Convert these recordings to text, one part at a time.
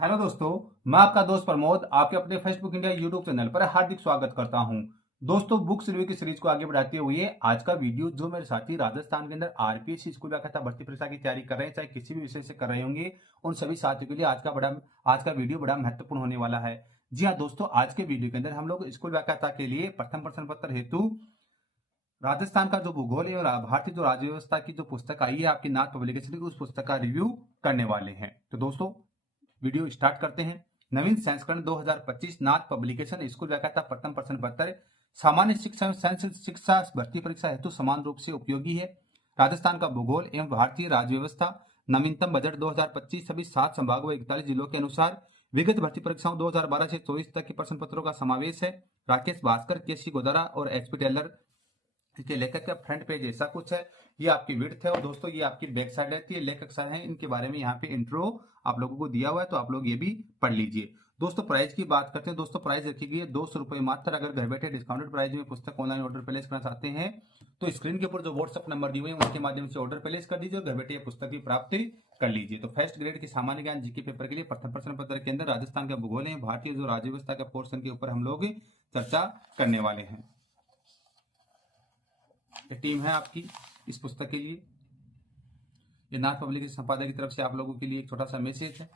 Hello दोस्तों, मैं आपका दोस्त प्रमोद आपके अपने फेसबुक इंडिया यूट्यूब चैनल पर हार्दिक स्वागत करता हूं। दोस्तों, बुक्स रिव्यू की सीरीज को आगे बढ़ाते हुए आज का वीडियो जो मेरे साथी राजस्थान के अंदर आरपीएससी स्कूल व्याख्याता भर्ती परीक्षा की तैयारी कर रहे हैं, चाहे किसी भी विषय से कर रहे होंगे, उन सभी साथियों के लिए आज का वीडियो बड़ा महत्वपूर्ण होने वाला है। जी हाँ दोस्तों, आज के वीडियो के अंदर हम लोग स्कूल व्याख्याता के लिए प्रथम प्रश्न पत्र हेतु राजस्थान का जो भूगोल है और भारतीय जो राज्य व्यवस्था की जो पुस्तक आई है आपकी नाथ पब्लिकेशन की, उस पुस्तक का रिव्यू करने वाले हैं। तो दोस्तों, वीडियो स्टार्ट करते हैं। नवीन संस्करण 2025 नाथ पब्लिकेशन स्कूल व्याख्याता प्रथम प्रश्न पत्र सामान्य शिक्षा एवं संस्कृत शिक्षा भर्ती परीक्षा हेतु समान रूप से उपयोगी है। राजस्थान का भूगोल एवं भारतीय राज्य व्यवस्था, नवीनतम बजट 2025 सभी 7 संभागों व 41 जिलों के अनुसार विगत भर्ती परीक्षाओं 2012 से 24 तक के प्रश्न पत्रों का समावेश है। राकेश भास्कर, केसी गोदारा और एचपी टेलर इसके लेखक का फ्रंट पेज ऐसा कुछ है। ये आपकी विड्थ है और दोस्तों ये आपकी बैक साइड रहती है। लेखक सर हैं, इनके बारे में यहाँ पे इंट्रो आप लोगों को दिया हुआ है, तो आप लोग ये भी पढ़ लीजिए। दोस्तों, प्राइस की बात करते हैं। दोस्तों, प्राइस रखी गई है 200 रुपए मात्र। अगर घर बैठे डिस्काउंटेड प्राइस में पुस्तक ऑनलाइन ऑर्डर प्लेस करना चाहते हैं तो स्क्रीन के ऊपर जो व्हाट्सएप नंबर दिए हुए हैं उनके माध्यम से ऑर्डर प्लेस कर दीजिए, घर बैठे ये पुस्तक भी प्राप्त कर लीजिए। तो फर्स्ट ग्रेड की सामान्य ज्ञान जीके पेपर के लिए प्रथम प्रश्न पत्र के अंदर राजस्थान का भूगोल है, भारतीय जो राज्य व्यवस्था का पोर्शन के ऊपर हम लोग चर्चा करने वाले हैं। टीम है आपकी इस पुस्तक के लिए। ये नाथ पब्लिकेशन संपादक की तरफ से आप लोगों के लिए एक छोटा सा मैसेज है।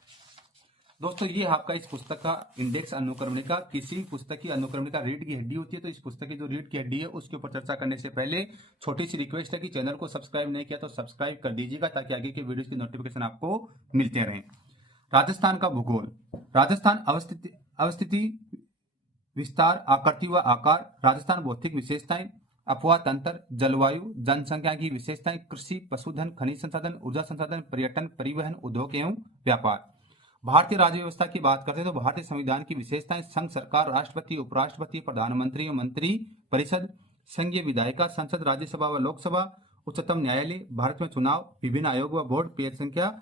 दोस्तों, ये आपका इस पुस्तक का इंडेक्स अनुक्रमणिका, किसी भी पुस्तक की अनुक्रमणिका रीड की हड्डी होती है, तो इस पुस्तक की जो रीड की हड्डी है उसके ऊपर चर्चा करने से पहले छोटी सी रिक्वेस्ट है कि चैनल को सब्सक्राइब नहीं किया तो सब्सक्राइब कर दीजिएगा, ताकि आगे के वीडियोस की नोटिफिकेशन आपको मिलते रहें। राजस्थान का भूगोल। राजस्थान अवस्थिति, विस्तार, आकृति व आकार। राजस्थान भौतिक विशेषताएं, अफवाह तंत्र, जलवायु, जनसंख्या की विशेषताएं, कृषि, पशुधन, खनिज संसाधन, ऊर्जा संसाधन, पर्यटन, परिवहन, उद्योग एवं व्यापार। भारतीय राज्य व्यवस्था की बात करते हैं तो भारतीय संविधान की विशेषताएं, संघ सरकार, राष्ट्रपति, उपराष्ट्रपति, प्रधानमंत्री एवं मंत्री परिषद, संघीय विधायिका, संसद, राज्यसभा व लोकसभा, उच्चतम न्यायालय, भारत में चुनाव, विभिन्न आयोग व बोर्ड। पेज संख्या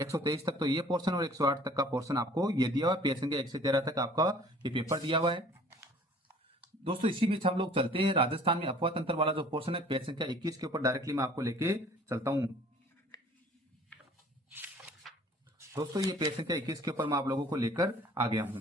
123 तक तो ये पोर्शन और 108 तक का पोर्शन आपको ये दिया हुआ है। पेज संख्या 1 से 13 तक आपका ये पेपर दिया हुआ है। दोस्तों, इसी बीच हम लोग चलते हैं राजस्थान में अफवाह तंत्र वाला जो पोर्शन है, पेज संख्या 21 के ऊपर डायरेक्टली मैं आपको लेके चलता हूं। दोस्तों, ये पेज संख्या 21 के ऊपर मैं आप लोगों को लेकर आ गया हूं।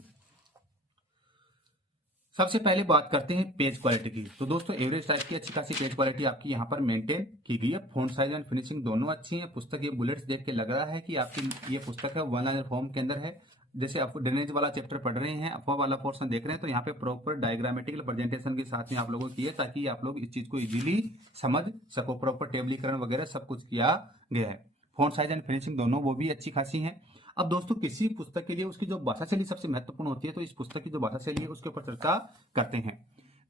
सबसे पहले बात करते हैं पेज क्वालिटी की। तो दोस्तों, एवरेज टाइप की अच्छी खासी पेज क्वालिटी आपकी यहाँ पर मेंटेन की गई है। फॉन्ट साइज एंड फिनिशिंग दोनों अच्छी है। पुस्तक ये बुलेट्स देख के लग रहा है कि आपकी ये पुस्तक है वन लाइनर फॉर्म के अंदर है। जैसे आप ड्रेनेज वाला चैप्टर पढ़ रहे हैं, अफवाह वाला पोर्शन देख रहे हैं, तो यहाँ पे प्रॉपर डायग्रामेटिकल प्रेजेंटेशन के साथ में आप लोगों की है, ताकि आप लोग इस चीज को इजीली समझ सको। प्रॉपर टेबलीकरण वगैरह सब कुछ किया गया है। फॉन्ट साइज एंड फिनिशिंग दोनों वो भी अच्छी खासी है। अब दोस्तों, किसी पुस्तक के लिए उसकी जो भाषा शैली सबसे महत्वपूर्ण होती है, तो इस पुस्तक की जो भाषा शैली है उसके ऊपर चर्चा करते हैं।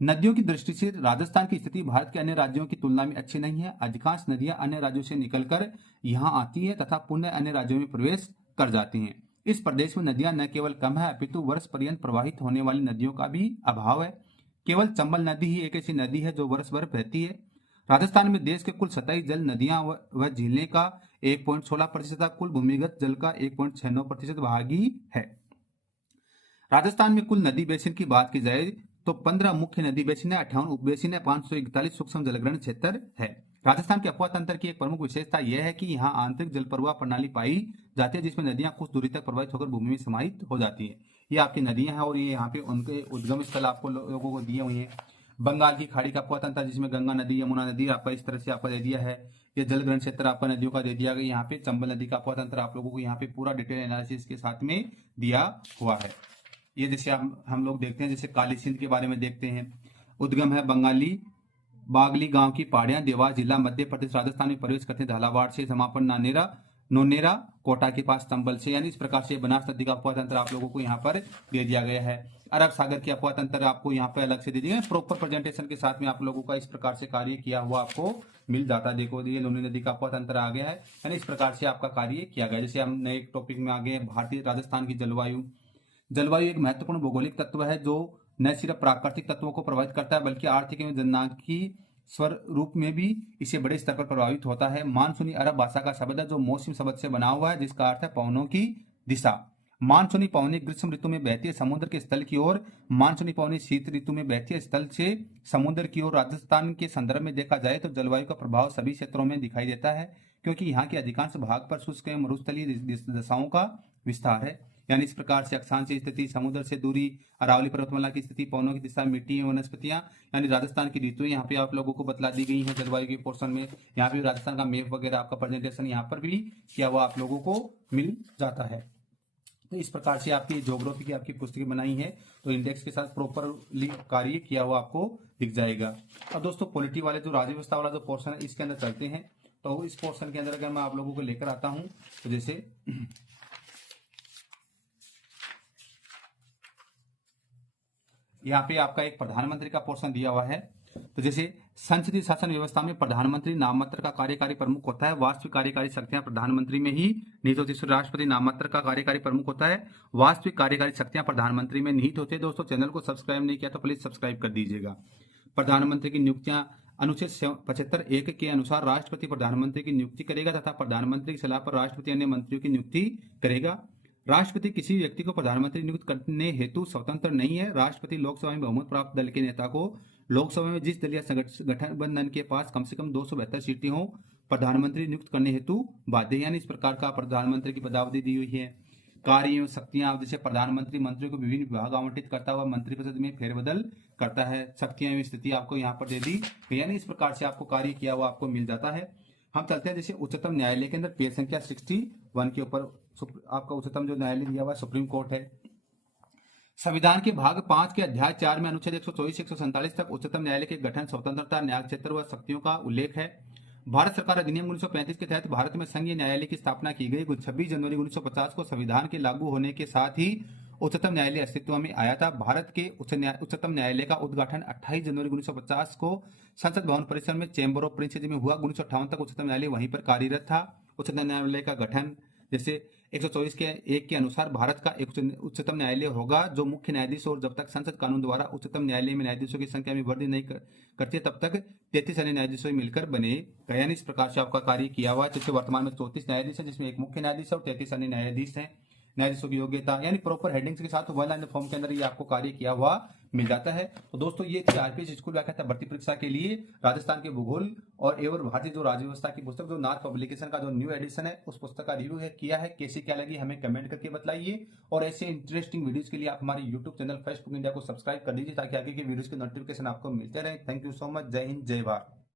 नदियों की दृष्टि से राजस्थान की स्थिति भारत के अन्य राज्यों की तुलना में अच्छी नहीं है। अधिकांश नदियां अन्य राज्यों से निकलकर यहां आती है तथा पुनः अन्य राज्यों में प्रवेश कर जाती हैं। इस प्रदेश में नदियां न केवल कम है, अपितु वर्ष पर्यंत प्रवाहित होने वाली नदियों का भी अभाव है। केवल चंबल नदी ही एक ऐसी नदी है जो वर्ष भर बहती है। राजस्थान में देश के कुल सतही जल नदियां व झीलें का 1.16%, कुल भूमिगत जल का 1.69% भागी है। राजस्थान में कुल नदी बेसिन की बात की जाए तो 15 मुख्य नदी बेसिन है, 58 उपबेसिन है, 541 सूक्ष्म जलग्रहण क्षेत्र है। राजस्थान के अफवाह तंत्र की एक प्रमुख विशेषता यह है कि यहाँ आंतरिक जल प्रवाह प्रणाली पाई जाती है, जिसमें नदियां कुछ दूरी तक प्रवाहित होकर भूमि में समाहित हो जाती है। ये आपकी नदियां हैं और ये यहाँ पे उनके उद्गम स्थल आपको लोगों को दिए हुए हैं। बंगाल की खाड़ी का अफवाह तंत्र, जिसमें गंगा नदी, यमुना नदी आपका इस तरह से आपका दे दिया है। ये जलग्रहण क्षेत्र आपका नदियों का दे दिया गया। यहाँ पे चंबल नदी का अफवाह तंत्र आप लोगों को यहाँ पे पूरा डिटेल एनालिसिस के साथ में दिया हुआ है। ये जैसे हम लोग देखते हैं, जैसे काली सिंध के बारे में देखते हैं। उद्गम है बंगाली बागली गांव की पहाड़ियां, देवास जिला मध्य प्रदेश राजस्थान में प्रवेश करते हैं झालावाड़ से, समापन नोनेरा कोटा के पास चंबल से। यानी इस प्रकार से बनास नदी का अफवाह तंत्र आप लोगों को यहाँ पर दे दिया गया है। अरब सागर की अफवाह तंत्र आपको यहाँ पर अलग से दे दिया है। प्रॉपर प्रेजेंटेशन के साथ में आप लोगों का इस प्रकार से कार्य किया हुआ आपको मिल जाता है। देखो, ये लोनी नदी का अफवाह तंत्र आ गया है, यानी इस प्रकार से आपका कार्य किया गया। जैसे हम नए टॉपिक में आ गए, भारतीय राजस्थान की जलवायु। जलवायु एक महत्वपूर्ण भौगोलिक तत्व है जो न सिर्फ प्राकृतिक तत्वों को प्रभावित करता है, बल्कि आर्थिक एवं जनसांख्यिकीय स्वरूप में भी इसे बड़े स्तर पर प्रभावित होता है। मानसूनी अरब भाषा का शब्द है जो मौसम शब्द से बना हुआ है, जिसका अर्थ है पवनों की दिशा। मानसूनी पवनें ग्रीष्म ऋतु में बहती है समुद्र के स्थल की ओर, मानसूनी पवनें शीत ऋतु में बहती है स्थल से समुद्र की ओर। राजस्थान के संदर्भ में देखा जाए तो जलवायु का प्रभाव सभी क्षेत्रों में दिखाई देता है, क्योंकि यहाँ के अधिकांश भाग पर शुष्क एवं मरुस्थलीय दशाओं का विस्तार है। यानी इस प्रकार से अक्षांशीय स्थिति, समुद्र से दूरी, अरावली पर्वतमाला की स्थिति, पवनों की दिशा, मिट्टी एवं वनस्पतियां, यानी राजस्थान की ऋतुएं यहाँ पे आप लोगों को बतला दी गई हैं जलवायु के पोर्शन में। यहाँ पे राजस्थान का मैप वगैरह आपका प्रेजेंटेशन यहाँ पर भी किया हुआ आप लोगों को मिल जाता है। तो इस प्रकार से आपकी ज्योग्राफी की आपकी पुस्तकें बनाई है, तो इंडेक्स के साथ प्रॉपरली कार्य किया हुआ आपको दिख जाएगा। अब दोस्तों पॉलिटी वाले जो राज्य व्यवस्था वाला जो पोर्शन है इसके अंदर चलते हैं। तो इस पोर्शन के अंदर अगर मैं आप लोगों को लेकर आता हूं तो जैसे यहाँ पे आपका एक प्रधानमंत्री का पोर्शन दिया हुआ है। तो जैसे संसदीय शासन व्यवस्था में प्रधानमंत्री नाममात्र का कार्यकारी प्रमुख होता है, वास्तविक कार्यकारी शक्तियां प्रधानमंत्री में ही निहित होती है। राष्ट्रपति नाममात्र का कार्यकारी प्रमुख होता है, वास्तविक कार्यकारी शक्तियां प्रधानमंत्री में निहित होती है। दोस्तों चैनल को सब्सक्राइब नहीं किया तो प्लीज सब्सक्राइब कर दीजिएगा। प्रधानमंत्री की नियुक्तियां अनुच्छेद 75(1) के अनुसार राष्ट्रपति प्रधानमंत्री की नियुक्ति करेगा तथा प्रधानमंत्री की सलाह पर राष्ट्रपति अन्य मंत्रियों की नियुक्ति करेगा। राष्ट्रपति किसी व्यक्ति को प्रधानमंत्री नियुक्त करने हेतु स्वतंत्र नहीं है। राष्ट्रपति लोकसभा में बहुमत प्राप्त दल के नेता को लोकसभा में जिस दलीय गठबंधन के पास कम से कम 272 सीटें हो प्रधानमंत्री नियुक्त करने हेतु बाध्य है। यानी इस प्रकार का प्रधानमंत्री की पदावधि दी हुई है। कार्य एवं शक्तियां, जैसे प्रधानमंत्री मंत्रियों को विभिन्न विभाग आवंटित करता हुआ मंत्रिपरिषद में फेरबदल करता है। शक्तियां एवं स्थिति आपको यहाँ पर दे दी, यानी इस प्रकार से आपको कार्य किया हुआ आपको मिल जाता है। हम चलते हैं जैसे उच्चतम न्यायालय के अंदर पेज संख्या 61 के ऊपर आपका उच्चतम जो न्यायालय दिया हुआ सुप्रीम कोर्ट है। संविधान के भाग 5 के अध्याय 4 में अनुच्छेद 124 147 तक उच्चतम न्यायालय के गठन, स्वतंत्रता, न्याय क्षेत्र व शक्तियों का उल्लेख है। भारत सरकार अधिनियम 1935 के तहत भारत में संघीय न्यायालय की स्थापना की गई। 26 जनवरी 1950 को संविधान के लागू होने के साथ ही उच्चतम न्यायालय अस्तित्व में आया था। भारत के उच्चतम न्यायालय का उद्घाटन 28 जनवरी 1950 को संसद भवन परिसर में चैम्बर ऑफ प्रिंसेस में हुआ। 1958 तक उच्चतम न्यायालय वहीं पर कार्यरत था। उच्चतम न्यायालय का गठन जैसे 124 के 1 के अनुसार भारत का एक उच्चतम न्यायालय होगा जो मुख्य न्यायाधीश, और जब तक संसद कानून द्वारा उच्चतम न्यायालय में न्यायाधीशों की संख्या में वृद्धि नहीं करती तब तक 33 अन्य न्यायाधीशों मिलकर बनेगा। यानी इस प्रकार से आपका कार्य किया हुआ है। जैसे वर्तमान में 34 न्यायाधीश है जिसमें एक मुख्य न्यायाधीश और 33 अन्य न्यायाधीश है। न्यायाधीशों की योग्यता यानी प्रॉपर हेडिंग्स के साथ वन लाइन फॉर्म के अंदर ये आपको कार्य किया हुआ मिल जाता है। तो दोस्तों ये थी आरपीएस स्कूल व्याख्याता भर्ती परीक्षा के लिए राजस्थान के भूगोल और एवं भारतीय जो राज्य व्यवस्था की पुस्तक जो नाथ पब्लिकेशन का जो न्यू एडिशन है उस पुस्तक का रिव्यू है किया है। कैसी क्या लगी हमें कमेंट करके बताइए, और ऐसे इंटरेस्टिंग वीडियोस के लिए आप हमारे यूट्यूब चैनल फेसबुक इंडिया को सब्सक्राइब कर दीजिए ताकि आगे के वीडियोस के नोटिफिकेशन आपको मिलते रहे। Thank you so much. जय हिंद, जय भारत।